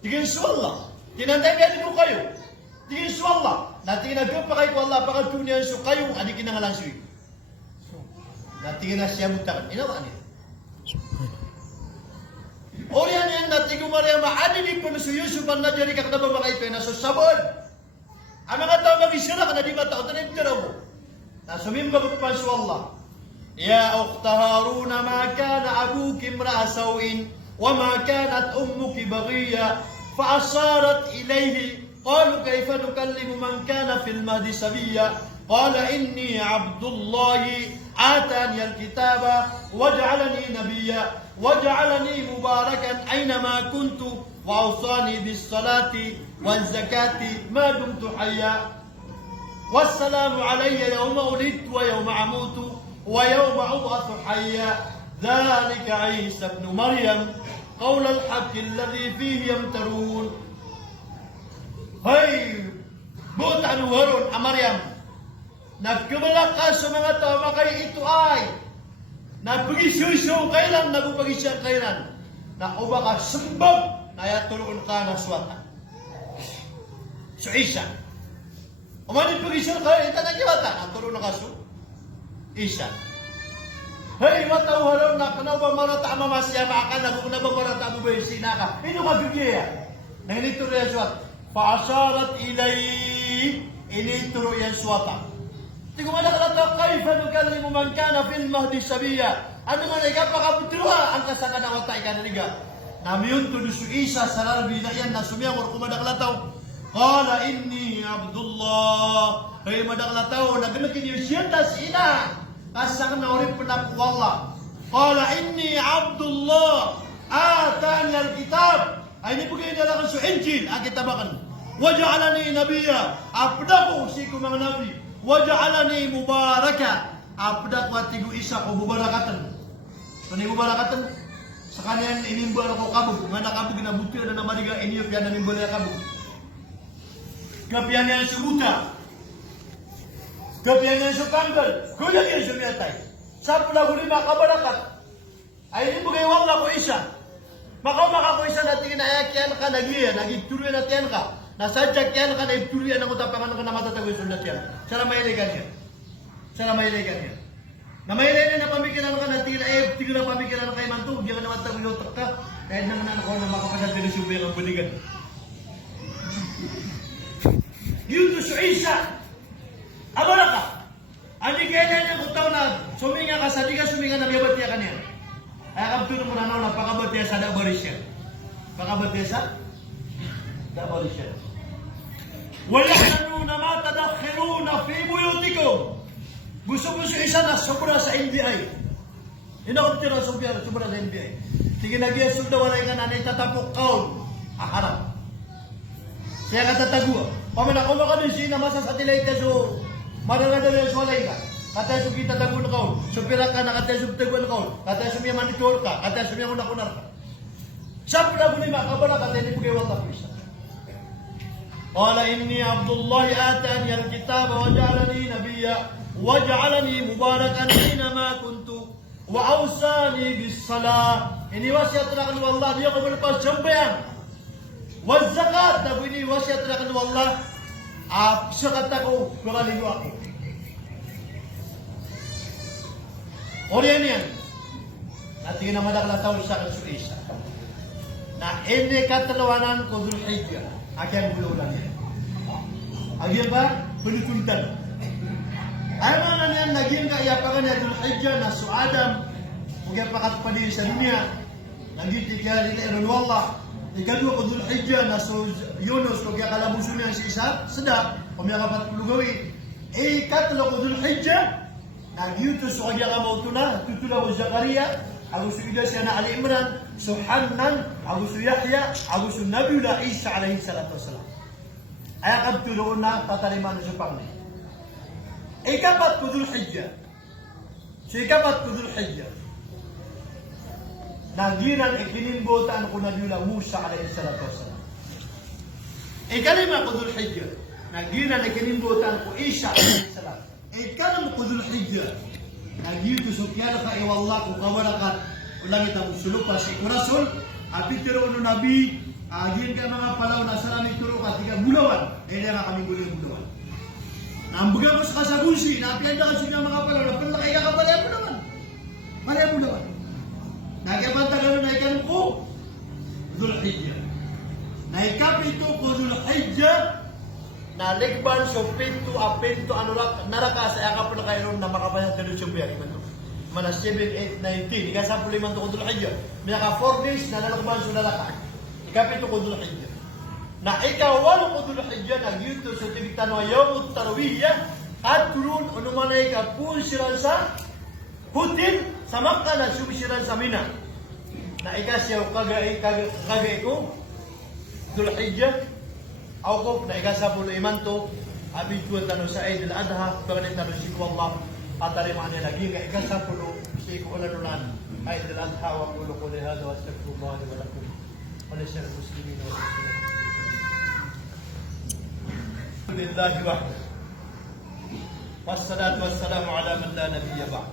Tingin sa Allah. Tinandagan mo kayo. Tingin sa Allah. Natingin na pa kayo ko Allah. Pagkatunian sa kayo. Adi kinangalang suwi. Natingin na siya mutakan. Inawa niya. O yan natingin mo rin maadi ni po sa Yusuf ang nadiri kakadaba mga ito na sa sabon. Ang mga tao mag-isira ka na di matao. Tanay pira mo. Nasumimba ko pa sa Allah. Ya ukhta Haruna ma kana abuki imra'a sawin wa ma kanat ummuki baghiya fa asarat ilayhi qalu kayfa nukallimu man kana fil mahdi sabiyya qala inni abdullahi atani alkitaba waj'alani nabiyya waj'alani mubarakan aynama kuntu wa awsani bis salati waz zakati ma dumtu hayya wassalamu alayya yawma ulidtu wa yawma amutu ويوم أبعث حيا ذلك عيسى ابن مريم قول الحق الذي فيه يمترون هاي بوت عن ورون مريم nagkamalaka sa mga tao kay ito ay nagpagisuso kailan nagpagisya kailan na uba ka sumbag na yatulun ka na swata so isa umani pagisya kaya ita nagiwata natulun na kaso isa. Hey, mataw halon na kanaw marata mamasya makan na kung marata mo ba sinaka. Ino ka bigya. Nangito rin swat. Fa asarat ilay initro yan swata. Tigo man nakalata kayfa nukallimu man kana fil mahdi sabiya. Ano man ay kapakabutruha ang kasaka na watay ka naliga. Namiyun to su isa sa larbi na yan na sumiyang or kumadakilataw. Qala inni Abdullah. Hey madaklataw nagnakin yung siyantas ina. Kasang naurip na po Allah. Qala inni Abdullah atani alkitab. Ay ni bugay na lang sa Injil ang kitabakan. Waja'alani nabiyya. Apda ko si ko mga nabi. Waja'alani mubaraka. Apda ko atigo isa ko mubarakatan. Kani mubarakatan sa kanyan inimbal ko kabog. Nga nakabog na butir na namaliga iniyop yan inimbal na kabog. Kapiyan yan subuta. Kapiyan yan sa tanggal. Kulang yan sa miyatay. Sa pula ko lima kabarakat. Ay hindi mo gayawang na ko isa. Maka ko isa natin kinayakyan ka nagiyan. Nagituruyan natin ka. Nasadyak ka na ituruyan ang utapangan ka na matatagawin sa natin. Sana mailigan yan. Sana mailigan yan. Na mailigan na pamikilan ka natin. Ay tigil na pamikilan kay Manto. Hindi ka naman tagawin utak ka. Kahit naman ako na makapagad din si Ubay ang buligan. Yun to sa isa. Abara ka. Ani kaya niya kutaw na suminga ka sa diga suminga na biyabatiya ka niya. Ay kabturo mo na na pakabatiya sa dabarisya. Pakabatiya sa dabarisya. Wala na matadakhiruna fi buyutikum. Gusto isa na sobra sa NBI. Inakaptira sobra sa NBI. Sige nagya sugda wala ka na itatapok kaon. Harap. Saya kata tagua. Pamana ko maka din sina masa sa tilay ka so madala daw yung solay ka. Kata so kita tagun ka. So pira ka na kata so tagun ka. Kata so miya manitor ka. Kata so miya kunar ka. Sa pula ko ni makabala kata ni pugay wala pisa. Qala inni Abdullah atani alkitaba wa ja'alani nabiyya wa ja'alani mubarakan aina ma kuntu wa awsani bis salah. Ini wasiat na kanu Allah dia ko melepas jambayan. Wazakat na bunyi wasiat na kanu Allah. Sakat ako magaligo ako. Oriyan yan. Natingin na madakalataw sa kansuisa. Na ene katalawanan ko Dhul-Hijjah. Akyang bululan yan. Agyan ba? Penutuntan. Ano na yan, naging kaiyapangan na Dhul-Hijjah na su Adam. Kung pakat pa din sa dunia. Naging tigyan nila iron wallah. Ikadua ko Dhul-Hijjah na su Yunus. Kung kalabuso niya si Isa, sedap. Kung kapat pulugawi. Ikatlo ko Dhul-Hijjah. Nagyutos ko kaya nga mauto na. Tutula ko Zakaria. Ako su Ida siya na Ali Imran. Su Hanan. Ako su Yahya. Ako su Nabiullah Isa alaihi salatu wassalam. Ay kabtuloon na tataliman na sa pangli. Ikapat ko Dhul-Hijjah. So ikapat ko Dhul-Hijjah. Nagiran ikinimbotan ko Nabiullah Musa alaihi salatu wassalam. Ikalima ko Dhul-Hijjah. Nagiran ikinimbotan ko Isa alaihi salam. Ikalam ko Dhul-Hijjah. Nagyuto sukyara ka iwallah ko kawarakat ulang itang sulupa si Rasul. Apitiro no Nabi Agian ka mga palaw na sarami turo ka tiga bulawan. Kaya nga kami guling bulawan. Nambuga ko sa kasabusi, napiyan na kasi nga mga palaw, napalakay ka kapalaya mo naman. Palaya mo naman. Nagkabanta ka na ikan ko, Dhul-Hijjah. Naikapito ko Dhul-Hijjah, naligban so pinto a pinto naraka sa akap na kayo na makapasya sa Lusyong Biyak. Mana 7, 8, 19. Ika 10 to ko Dhul-Hijjah. Minaka 4 days na nalagban so naraka. Ikapito ko Dhul-Hijjah. Na ikaw ko Dhul-Hijjah nagyuto sa tibigtan wa yawmut tarwiyah at turun unumanay ka punsiran sa Putin sa Makkah na sumisiran sa Mina. Na ikasyaw kagay ko Dhul-Hijjah aw ko na ikasa pulo imanto habitual tano sa Eid al-Adha pagdating tano si Allah at tarimaan niya lagi ka ikasa pulo si ko ulanunan Eid al-Adha wa qulu qul hadha wa astaghfirullah wa lakum wa lisal muslimin wa lillahi wahdahu wassalatu wassalamu ala man la nabiyya ba'd.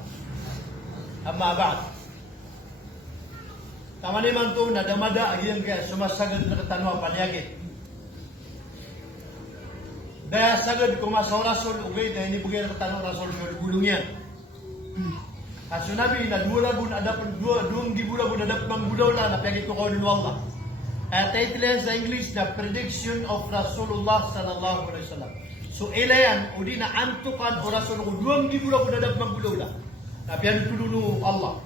Amma ba'd. Tamani man to na damada agiyan kaya sumasagad na katanwa panyagit. Daya sagad ko masawrasol ugay na hinibugay na katanwa rasol sa gulong yan. Kaso nabi nagmulabun adapan duwang gibulabun adap mang budaw na napyagit ko kaunin wallah. Title sa English na Prediction of Rasulullah sallallahu alaihi wasallam. So ilayan udi na antukan o rasul ko duwang gibulabun adap mang budaw na. Napiyan tulunu Allah.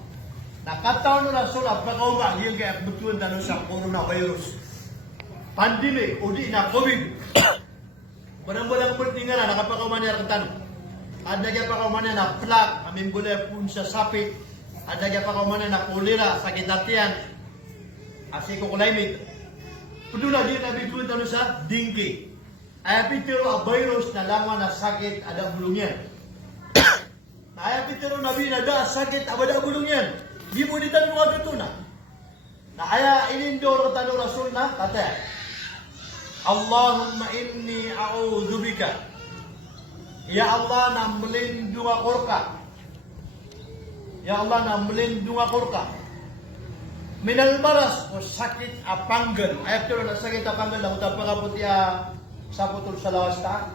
Nakataon na rasul at pagkauma hiyang kaya betuan tano sa coronavirus. Pandemic udi na COVID. Barang-barang pentingan na nakapakauma niya kantano. Ada kaya pakauma niya na plague, amin boleh pun sa sapit. Ada kaya pakauma niya na kolera, sakit hatian. Asiko kulimit. Pedula dia nabi tuan tano sa dingki. Ay pitero a virus na laman na sakit ada bulungnya. Ay pitero nabi na da sakit abada bulungnya. Di mo ditan mo ato na. Na aya inindor tano rasul na kata. Allahumma inni a'udzu bika. Ya Allah na melindung ako ka. Ya Allah na melindung ako ka. Minal maras o sakit apanggal. Ayat ko na sakit apanggal na utang pagkaputia sa putol sa lawas ta.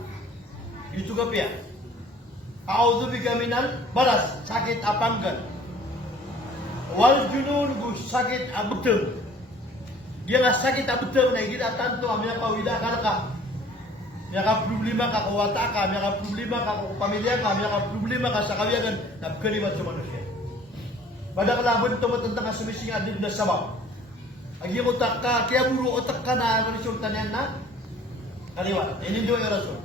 Ito ka piya. A'udzu bika minal maras sakit apanggal. Wal junun gu sakit abetul. Dia nga sakit abetul na kita tanto amya ka wida ka. May ka problema ka kawata ka, may ka problema ka kung pamilya ka, may ka problema ka sa kawiyagan na kalimat sa manusia. Pada kalaban ito matandang ka sumising adib na sabab. Agi mo tak ka, kaya buro otak ka na resulta niyan na kaliwat. Inindu yung rasul.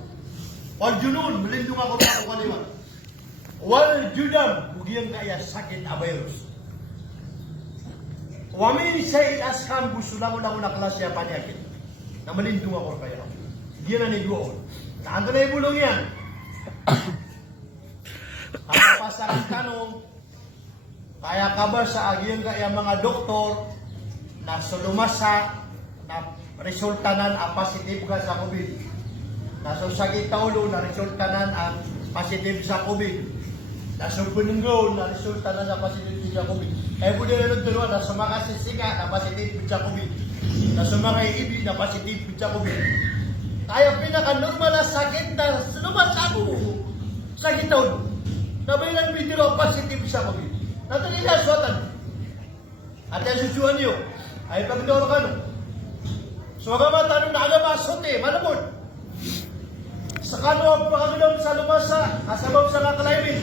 Wal junun, melindung ako sa kaliwat. Wal judam, bugiyang kaya sakit a virus. Wamin sa'il askam busulang na klasya panyakit. Na melindung ako kaya. Dia na niguon. Naanto na ibulong yan. Ang pasaran tanong, kaya ka ba sa agiyan kaya mga doktor na sulumasa na resultanan ang positive ka sa COVID. Na sakit taulo na resultanan ang positive sa COVID. Na sumpununggo na resultanan sa positive sa COVID. Kaya po nila nung turuan na sumakasisiga na positive sa COVID. Na sumakaiibi na positive sa COVID. Kaya pinaka-normal na sakit na lumasa mo. Sakit taon. Nabilang video positive sa COVID. Natalila suatan. At yung susuan niyo. Ay pagdoro ka no. So mga tanong na alam asote. Malamod. Sa kano ang pagkagulong sa lumasa. Kasabab sa kakalaibin.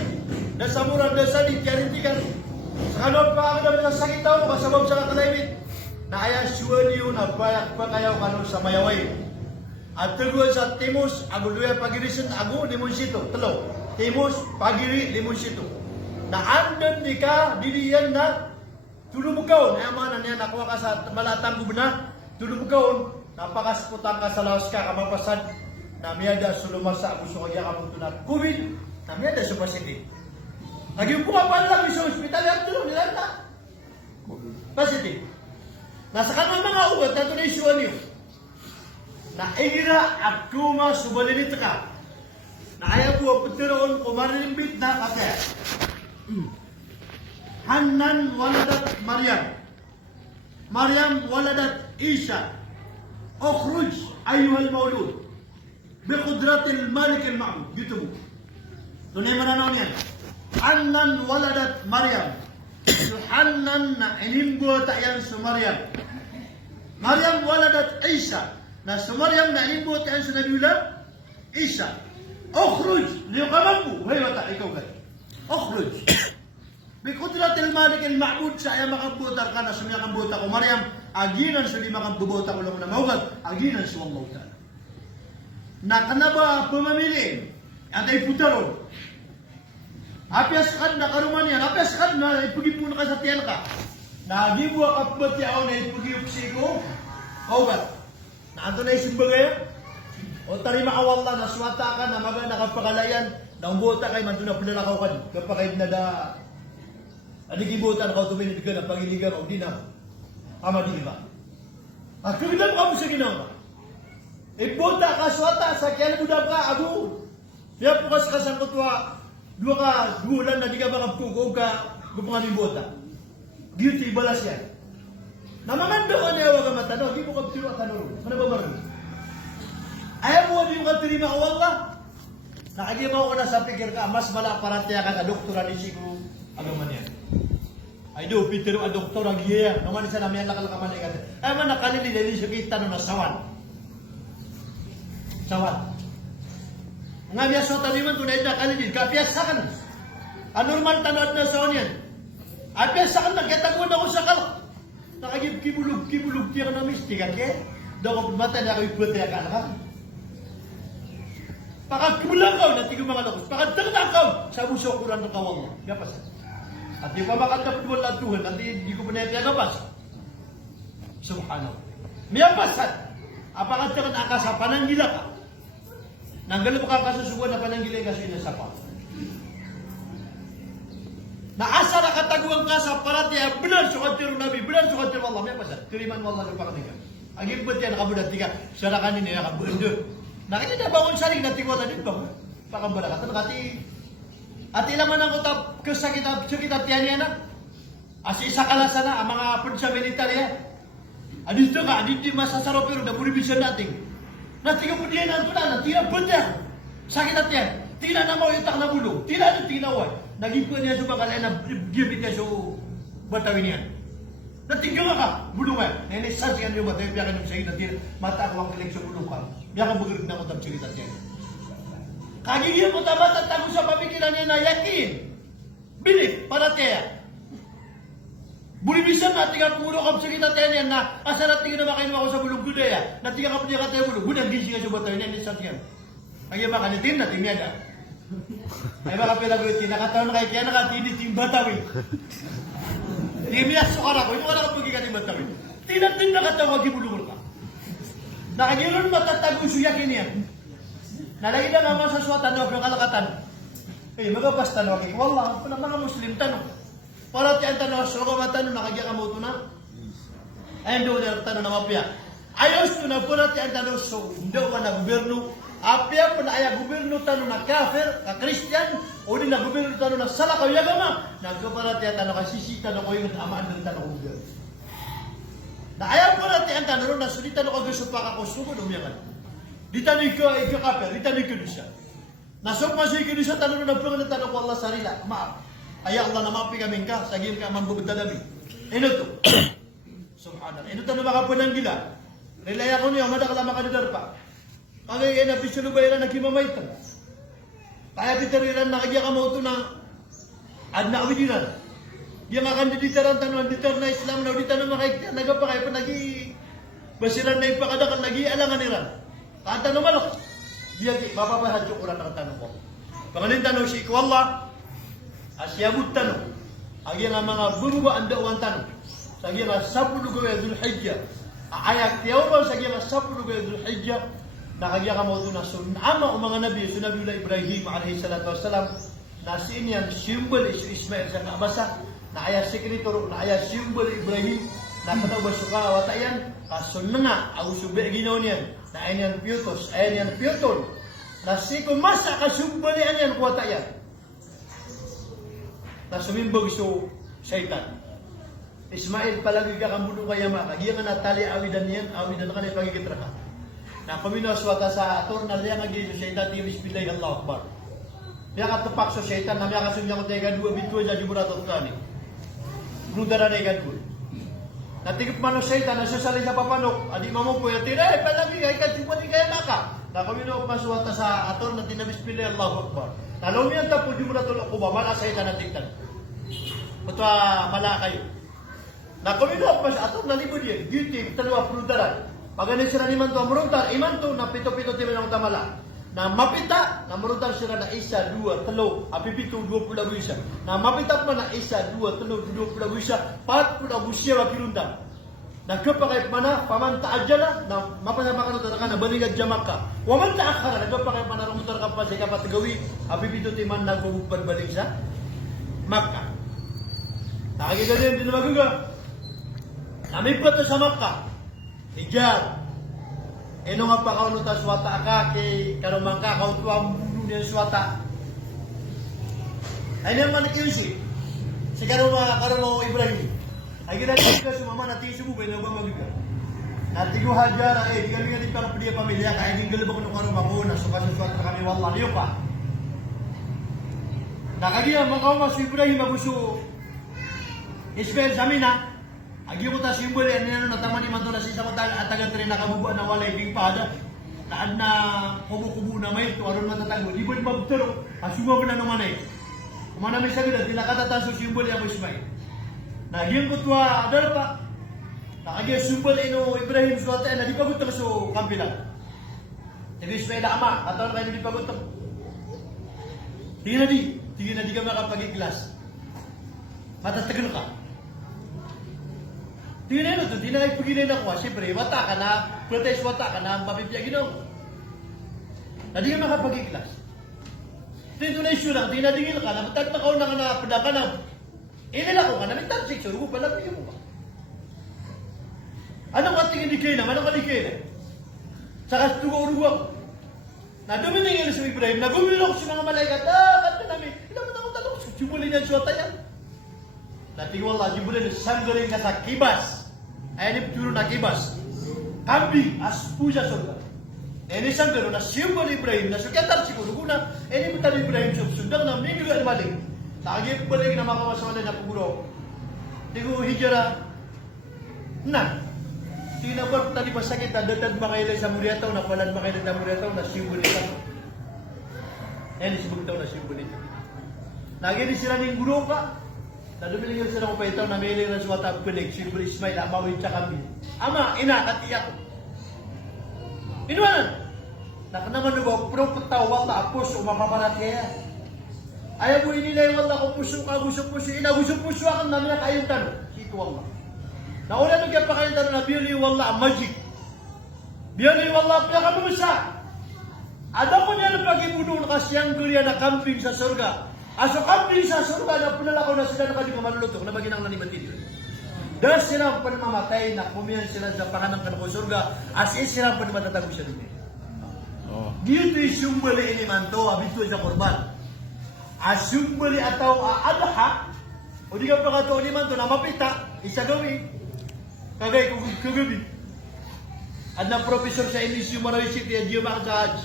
Nasa murang nasa din. Karintikan. Sa kano ang pagkagulong sa sakit taon. Kasabab sa kakalaibin. Na kaya suwan niyo na bayak pa kayo kano sa mayaway. At tuloy sa Timus, aguluya pagirisin, agu limonsito. Telo. Timus, pagiri, limonsito. Na andan di ka, diriyan na, tulumugaw. Na yaman, na nakuha ka sa malatang gubna, tulumugaw, napakasputang ka sa lawas ka, kamapasad, na miyada sulumasa, gusto kaya ka mong tunat. COVID, na miyada sa positive. Naging pumapan lang sa hospital, yan tulong nila na. Positive. Nasa kanang mga ugat, na ito na isyuan niyo. Na igira at kuma subalinit ka. Na ayaw po putiroon kumarimbit na kate. Hanan waladat Maryam. Maryam waladat Isa. اخرج أيها المولود بقدرة الملك المعبود. Gitu bu. Tunay mananaw niyan. Annan waladat Maryam. Yuhannan na inimbo tayan su Maryam. Maryam waladat Isa. Na su Maryam na inimbo tayan su Nabiullah Isa. اخرج ليقمبو هي وتا ikaw kay. اخرج بقدرة الملك المعبود saya makabuta kana sa mga kambuta ko Maryam aginan sa di makabubuta ko lang na mawag aginan sa Allah Ta'ala. Na kanaba pamamili antay putaron. Apias kad na karuman yan, apias kad na ipagipuna ka sa tiyan ka. Nagibu ka pati ako na ipagiyupsi ko. Mawag. Na ato na isimbagay. O tari makawala na swata ka na maga nakapakalayan na umbuta kay man doon na pinalakaw ka kapag na da adigibutan ka tuminid ka na pangiligan o di na ama di ba at kagdan ka mo sa ginawa ibuta ka swata sa kyan budak ka agu siya po kas kasang kutwa dua ka gulan na di ka makapukog ka gupangan ibuta guilty balas yan namamando ka niya wag ka matano di mo kaptiro at tanong ano ba marami. Ayaw mo din yung katrima ko, Allah. Nakagima ko na sa pikir ka, mas mala para tiya ka na doktora ni Sigo. Ano man yan? Ay do, pitero a doktora giya. Naman isa namin lakal ka man ikat. Ay man nakalili dahil siya kita no na sawan. Sawan. Nga biya sa taliman tunay na kalili. Kapiyasakan. Anormal tanod na sawan yan. At piyasakan, nagkitaguan ako sa kalak. Nakagib kibulog tiya ka na mistika. Kaya, daw ko mata na ako iputya ka na. Pakag kumulakaw na tigong mga lakos. Pakag tagtakaw sa muso kuran ng kawang mo. Gapas. At di pa makatapit mo lang Tuhan. At di ko pa na yung gapas. Subhanahu. Miyapasan. Apakad ka na sa pananggila ka. Nanggalap ka kasusubuan na pananggila ka sa inasapa. Naasa na kataguan ka sa parati. Benar sukatir Nabi. Benar sukatir Allah. Miyapasan. Tiriman mo Allah ng pakatiga. Ang ibot yan nakabulat. Tiga. Sarakan ini nakabulat. Nakita na bangon saling na tiwala din ba? Pakambalakatan kati at ilaman ang utap kasakita tiyan yan na. As isa kalasa na ang mga punsa militar yan. Adito ka, adito masasaro pero na puribisan natin. Natinga po diyan ang tunan, tira punta. Sakit at yan. Tira na mo itak na bulong. Tira na tinaway. Naging po niya sa bakalay na gibit niya sa batawin niyan. Natinggaw ka, bulong ka. Nainisas yan yung batawin, biyakan yung sa'yo na tira. Mata ko ang kilig sa bulong ka. Biyakan bugirig na ko tam cerita niya. Kagigil mo tama tatago sa pamikiran niya na yakin. Bilip, para tiya. Bulibisan natin ang pumulo ka sa kita tiya niya na asarat tingin na makain ako sa bulong gudaya. Natingin ka po niya ka tayo bulong. Gunang gising ka sa batawin niya, nisas yan. Kaya makanitin natin niya dyan. Ay mga pelagutin, nakataon na kayo kaya nakatidit yung batawin. Nimiyaso ka na ko, yung wala ka pagkikat yung batawin. Tinatin na katawag yung bulungan ka. Nakagiron matatago suyakin yan. Nalagay na naman sa suwatan ng kalakatan. Eh, magapas tanong ako. Wallah, mga Muslim tanong. Para tiyan tanong, so ka matanong, nakagya ka mo ito na? Ayun doon na tanong na mapya. Ayos ito na po na tiyan tanong, so hindi ka na gobyerno. Apya po na aya gobyerno tanong na kafir, ka Christian, o di na gobyerno tanong na sala kayo yagama. Nagkapara tiyan tanong, kasisi tanong ko yung amaan ng tanong gobyerno. Na ayaw po natin ang tanong na sulitan ako gusto pa ako sumod umiyakan. Di tanong ko ay kakaper, di tanong ko siya. Nasok masih ko siya tanong na po na tanong ko Allah sarila. Maaf. Ay Allah na maapi kami ka, sagim ka mambubudalabi. Ino to. Subhanallah. Ino tanong makapunang gila. Nilaya ko niya, madakala makadadar pa. Kaya yan na pisyo bayaran na kimamaitan. Kaya pitariran nakagya ka mo ito na ad na awidinan. Yang akan diditaran tanong ditar na Islam na ditar na makaikta nagapakay pa nagi basiran na ipakadakan nagi alangan niran. Tanong malak. Dia mapapahadyo ko lang ang tanong ko. Pangalan tanong si Allah asyabut tanong. Agi nga mga buruba ang dawan tanong. Sagi nga 10 gawe Dzulhijjah. Ayak tiyaw ba sagi nga 10 gawe Dzulhijjah. Nakagya ka mo ito na sunama o mga nabi, sunabila Ibrahim alayhi salatu wassalam, na sinyan simbol isu Ismail sa kabasa, na ayah sekretor, na ayah simbol Ibrahim, na katawa suka watayan, kasun nga, au subi ginaw niyan, na ayan yan piutos, ayan yan piuton, na sikong masa kasumbol niyan yan kuwatayan, na sumimbog isu syaitan. Ismail palagi ka kambuno kaya maka. Giya nga natali awidan ka na ipagigitra ka. Na paminaw swata sa ator na liya nga giyo syaitan tiwis pilay Allah Akbar. Kaya katupak so syaitan na miya kasunya ko tayo gadwa bituwa dyan jiburatot ka ni. Nudara na gadwa. Natigip man o syaitan na susali sa papanok. Adi mamong po yung tira palagi ka ikatipuan ni kaya maka. Na paminaw maswata sa ator na tinawis pilay Allah Akbar. Nalong yan tapo jiburatot ko ba mana syaitan na tingtan. Putwa mala kayo. Na kumino pa sa ator na libod yan. Duty, talwa prudaran. Paganin sila ni Manto, maruntar, imanto na pito-pito tiba ng tamala. Na mapita, na maruntar sila na isa, dua, talo, apipito, 20 buwisa. Na mapita pa na isa, dua, talo, 20 buwisa, 4 buwisa wakilundang. Na kapakay mana, pamanta adjala, na mapasama ka na na balingad jamak ka. Wamanta akara, na kapakay mana, ramutar ka pa sa kapatagawi, apipito timan na gumupad baling sa Makkah. Nakikita din, din magaga. Namipat sa Makkah. Hijab. Eno nga pa kauno ta swata ka kay karumang ka kautuang bulo niya swata. Ay naman iusi. Si karumang Ibrahim. Ay ginagawa ka sumama natin sumubay na ba magiga. Natigo hajara di kami nga pa kapiliya pamilya kaya din galibak no karumang ko nasuka sa swata kami wallah niyo pa. Nakagiya mga si Ibrahim aguso Ismail Samina. Agi ko ta simbol yan na tama ni Manto na si Sakotal at tagan rin nakabubuan na walay ding pada naan na kubo-kubo na may ito aron matatago di ba mabutero asuma mo na naman eh kumana may sabi na tinakatatan sa simbol yan mo Ismail na diyan ko tuwa adal pa nakagyan simbol ino Ibrahim suwata na di pagutang so kampilan tabi Ismail na ama katawan kayo di pagutang tingin na di ka makapag-i-class matatagal ka. Di na ito, di na ipagilin ako. Siyempre, wata ka na, protest wata ka na, mapipya ginaw. Na di ka makapag-i-class. Dito na issue lang, di na dingil ka, namatagtakaw na ka na, pada ka na. Inila ko ka, namitag section, ko pala, piyo mo ka. Anong ating indikay na, anong kalikay na? Saka tugo-urugo ako. Na duminingin sa Ibrahim, nagumilo ko sa mga malaikat, kanto namin, ilaman ako tanong, sumulin yan suwata yan. Nating wala, di boleh sanggaling ka sa kibas. Ay, ini turun na kibas. Kambing, as puja surga. Ini sanggaro na simbol Ibrahim, na sukatar siguro kuna, ini betul Ibrahim sundang na minggu al balik. Lagi balik na makawasawan na puguro. Tigo hijra. Na. Tinabar tadi pasakit, datad makailay sa Muriataw, nakualan makailay sa Muriataw, na simbol ito. Ini sebutang na simbol ito. Lagi di sila ning guro ka. Nadumilingan sila ko pa ito na may ilang suwata pilig, simbol Ismail, amawin sa kami. Ama, ina, katiyak ko. Inuwanan. Nakanaman ko, pero pataw, wala, puso, mamamanat kaya. Ayaw mo inilay, wala ko puso, gusto puso, ina, gusto puso, akan namin na kayong tanong. Sito wala. Nauna nung kaya pa kayong tanong na biyali, wala, magic. Biyali, wala, pinakamusa. Ada ko niya na pag-ibuno na kasiyang gulya na camping sa surga. Aso kambing sa surga na punalakaw na sila na kadi ko malulutok na baginang nanimatin yun. Dahil sila ang panmamatay na kumiyan sila sa panganang kanako surga as is sila ang panmatatagos sa dunia. Dito yung sumbali ini manto, abito sa korban. As sumbali ataw adha, o di ka pa kato ni manto na mapita, isa gawin. Kagay kung kagabi. At na professor sa English yung Marawi City, at yung mga sa Hajj.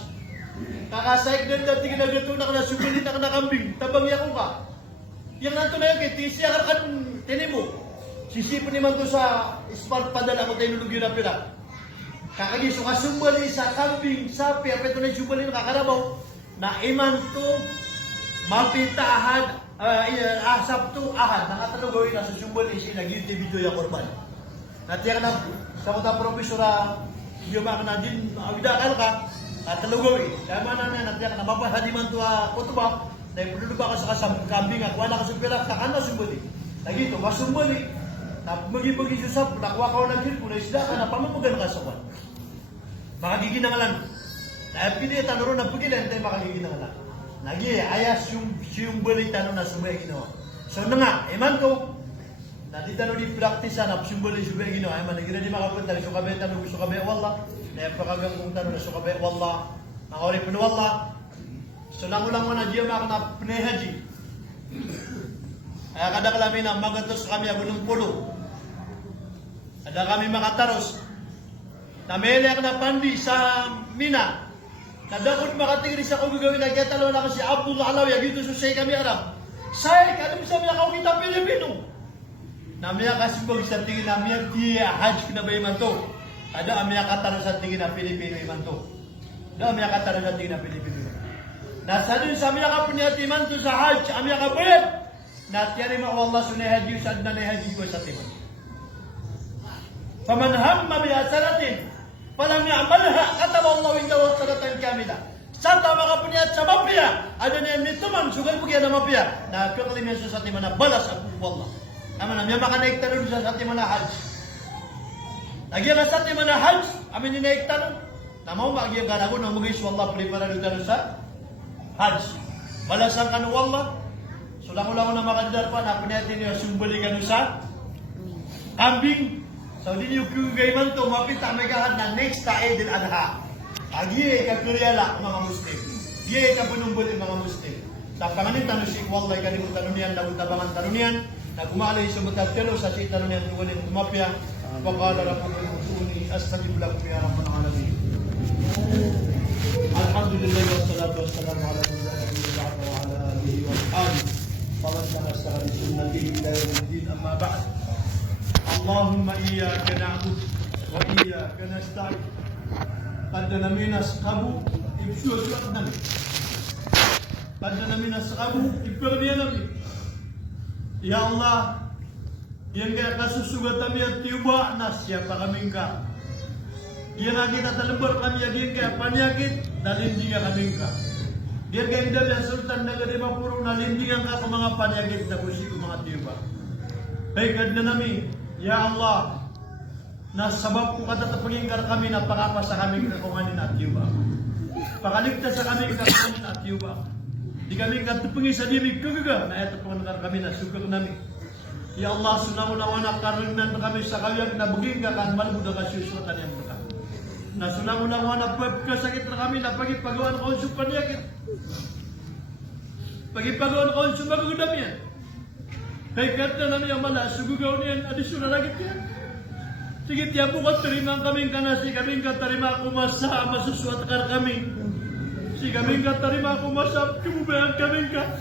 Kakasaik na dati ginagato na ka na sumbali na ka na kambing, tabang yako ka. Yang nato na yun kay tisya ka kan tinimo. Sisipin naman to sa smart padala ko tayo nulugyo na pira. Kakagiso ka sumbali sa kambing, sapi, apeto na sumbali na kakarabaw, na iman to, mapitahan, asap to, ahad, nakatalugoy na sa sumbali siya, nag-YouTube video yung korban. Natiyak na, sa mga profesora, yung mga na din, awidakal ka, talugoy. Dahil man na, natiyak na, mapahadiman to kutuba, na ipululuba ka sa kasam, kambing, wala ka sa pira, kakana sumbali. Nagito, masumbali, na magi-magi susap, nakuha ka ng hilpo na isda ka na pamamugan ka sa kwan. Makagigin ang alam. Dahil pili tanuro na pagilan, tayo makagigin ang alam. Nagi, ayas yung balik tanong na sumay ginawa. So na nga, iman ko, na di tanong di practice na sumbali sumay ginawa. Iman, nagina di makapunta, sukabe tanong, sukabe wala. Dahil pakagang kong tanong na sukabe wala. Nakawari pun wala. So nangulang mo na diya maka na pinahaji. Kaya kada kalamin na magatos kami ang gunung pulo. Ada kami makataros. Namelek na pandi sa Mina. Nadakot makatingin sa kugagawin na kaya talo na kasi Abdul Alawi. Dito susay kami Arab. Say, kami sa mga kita Pilipino. Namaya kasimbog sa tingin na miya tiya hajj na ba iman to. Ada amya kataro sa tingin na Pilipino iman to. Ada amya kataro sa tingin na Pilipino. Nasa dun sa amya kapunyati iman to sa hajj. Amya kabayad. Na tiyari ma Allah sunay hajj sa adna na hajj ko sa timan. Faman hamma bi hasanatin falam ya'malha kataba Allah indahu hasanatan kamila. Sa tama kapunyat sa mapia. Ada niyan nituman sugal bugyan na mapia. Na kakalimian sa timan na balas ang Allah. Naman na, may makanaik tanong sa ating mga hajj. Nagyan sa ating mga hajj, amin ninaik tanong. Namaw magyang kanago na mga isu Allah prepara tanong sa hajj. Balasan ka ng Allah. Sulang-ulang na makadidar pa, na natin yung sumbali ka sa kambing. So, di nyo kugayman to, mapita may kahad na next ta Eid al-Adha. Agiye ka kuryala mga Muslim. Agiye ka punumbuli mga Muslim. Sa panganin tanong si Allah, ikanimu tanong niyan, nagutabangan tanong niyan. Nagumali sa magkatelo sa si tanong niyan tuwalin tumapya. Waqala rabbukum ud'uni astajib lakum ya rabbal alamin. Alhamdulillah wassalatu wassalamu ala rasulillah wa ala alihi wa sahbihi. Faman tamassaka bi sunnatihi ila yawmiddin amma ba'd. Allahumma iyyaka na'budu wa iyyaka nasta'in. Qad namina ashabu ibsu'at nabi. Qad namina ashabu ibsu'at nabi. Ya Allah, yang kaya kasusugat kami at tiba na siapa kami ka. Yang lagi kita lebar kami yang kaya panyakit, nalindingan kami ka. Yang kaya hindi ang sultan na gani mapuro, nalindingan ka mga panyakit na kusi ko mga tiba. Baikad na nami, Ya Allah, na sabab ko katatapagin ka kami na pakapa sa kami kakumanin at tiba. Pakaligtas sa kami kakumanin at tiba. Di kami katapungi sa dibig kagaga na ito panganar kami na sugag namin. Ya Allah, sunang-unang karunan kami sa kayag na buging ka kan malbud ka susutan yang berkah. Na sunang-unang pagkasakit na kami na pagipagawan ko sa panyakit. Pagipagawan ko sa magagudam yan. Kaya kata namin ang mala, sugugaw niyan, adisyon na lagi yan. Sige, tiya bukat tarimang kaming kanasi, kaming katarima kumasa, masusuat kar kami. Si kaming katarima kumasap, kemubayan kaming ka.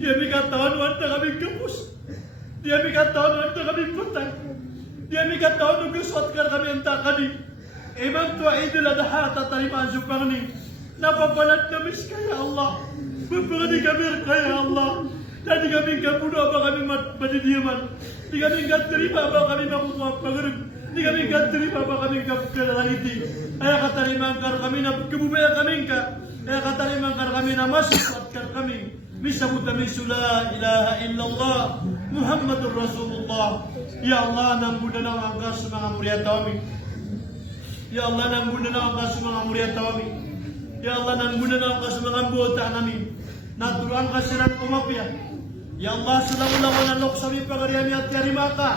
Dia mikataon wanta kaming kapus. Dia mikataon wanta kaming putang. Dia mikataon nuguswat kar kami ang takadi. Imam tua Eid al-Adha tatarima ang supangni. Napapalat kami kaya Allah. Bapagani kami kaya Allah. Dan di kami kapuno apa kami madidiaman. Di kami katerima apa kami makukuha pangarap. Di kami katerima apa kami kalaliti. Ay katarima kar kami na kemubayan kaming ka. Kaya katarima kar kami na masukot kar kami. Misabot kami la ilaha illallah Muhammadur Rasulullah. Ya Allah, nambuna na ang angkas sa mga muriat kami. Ya Allah, nambuna na ang angkas sa mga muriat kami. Ya Allah, nambuna na ang angkas sa mga buota namin. Naturuan ka sirat umapya. Ya Allah, sulang-ulang manalok sa mga pagariami at yarimaka.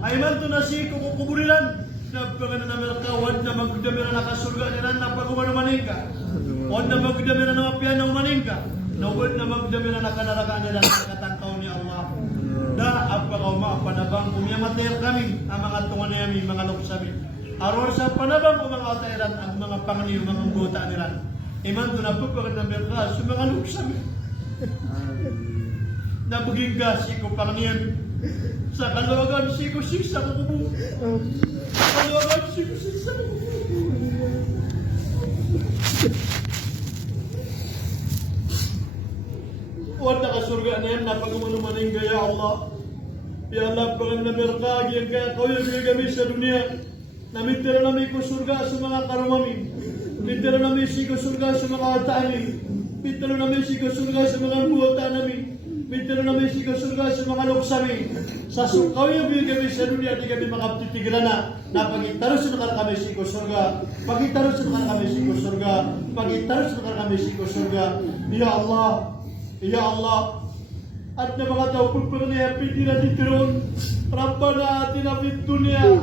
Ay man to na si kukuburilan. Napagana na merkawad na magdamira na kasurga nila na pag-umano maningka. Wad na magdamira na mapya ng maningka. Nawad na magdamira na kanarakaan nila na katangkaw ni Allah. Da, apagaw maapanabang kumiyamatir kami ang mga tungan niyami, mga luksabi. Aror sa panabang o mga atairan ang mga panganiyo, mga buta nila. Iman to na pagpagad na merka sa mga luksabi. Nabuging ka, siko panganiyan. Sa kaluwagan, siko siksa ko kubo. Kaluwagan, siko siksa ko kubo. Huwag nakasurga na yan, napag-umanumaning ka, Ya Allah. Ya Allah, pangan na merkagi ang kaya ko yung kami sa dunia. Namitira namin ko surga sa mga karumami. Mitira namin ko surga sa mga atani. Mitira namin ko surga sa mga buwata namin. Mitira namin ko surga sa mga luksami. Sa sukaw yung kami sa dunia, di kami makaptitigran na pagitaros na kami ko surga. Pagitaros na kami ko surga. Pagitaros na kami ko surga. Ya Allah, Ya Allah, at na mga tao pagpagniya pitira ditiron, Rabbana atina fid dunya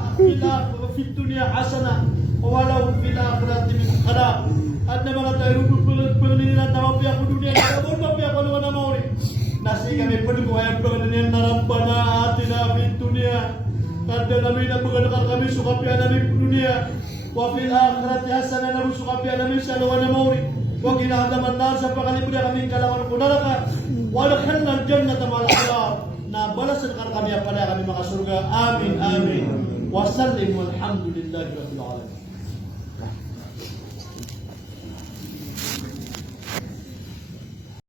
hasana, wa walau fil akhirati min khalaq. At na mga tao pagpagniya na mapya ko dunia, kabon mapya ko naman na mauri. Nasi kami pagpagniya na Rabbana atina fid dunya Kada namin ang mga nakar kami, sukapian namin po dunia. Wa fil akhirati hasana namin sukapian namin sa lawan na mauri. Wa kinahadaman na sa pakalimutan kami kalawan ko naraka. Wa lakhanna al-jannata ma'al abrar. Na balasan kami pala kami makasurga. Amin, amin. Wa sallim walhamdulillahi rabbil alamin.